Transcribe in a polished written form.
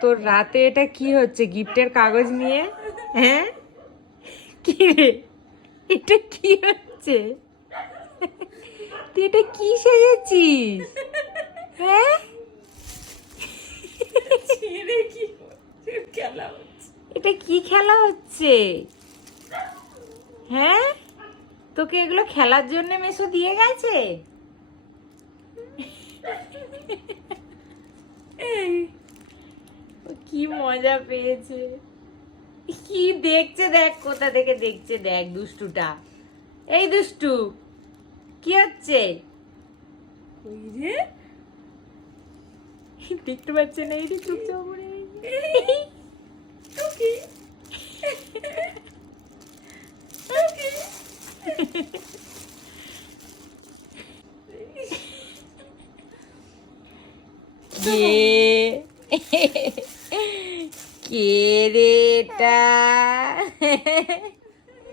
তোর রাতে এটা কি হচ্ছে গিফটের কাগজ নিয়ে? হ্যাঁ, কি রে, এটা কি হচ্ছে? তুই এটা কি সেজেছিস? হ্যাঁ, এটা কি খেলা হচ্ছে? হ্যাঁ, তোকে এগুলো খেলার জন্য মেসো দিয়ে গেছে? ও কি মজা পেয়েছে। কি দেখছে দেখ, কোথা থেকে দেখছে দেখ দুষ্টুটা। এই দুষ্টু, কি হচ্ছে? ওই রে, দেখতে পাচ্ছে না, এই রে চুপচাপ করে। কে কে রে এটা?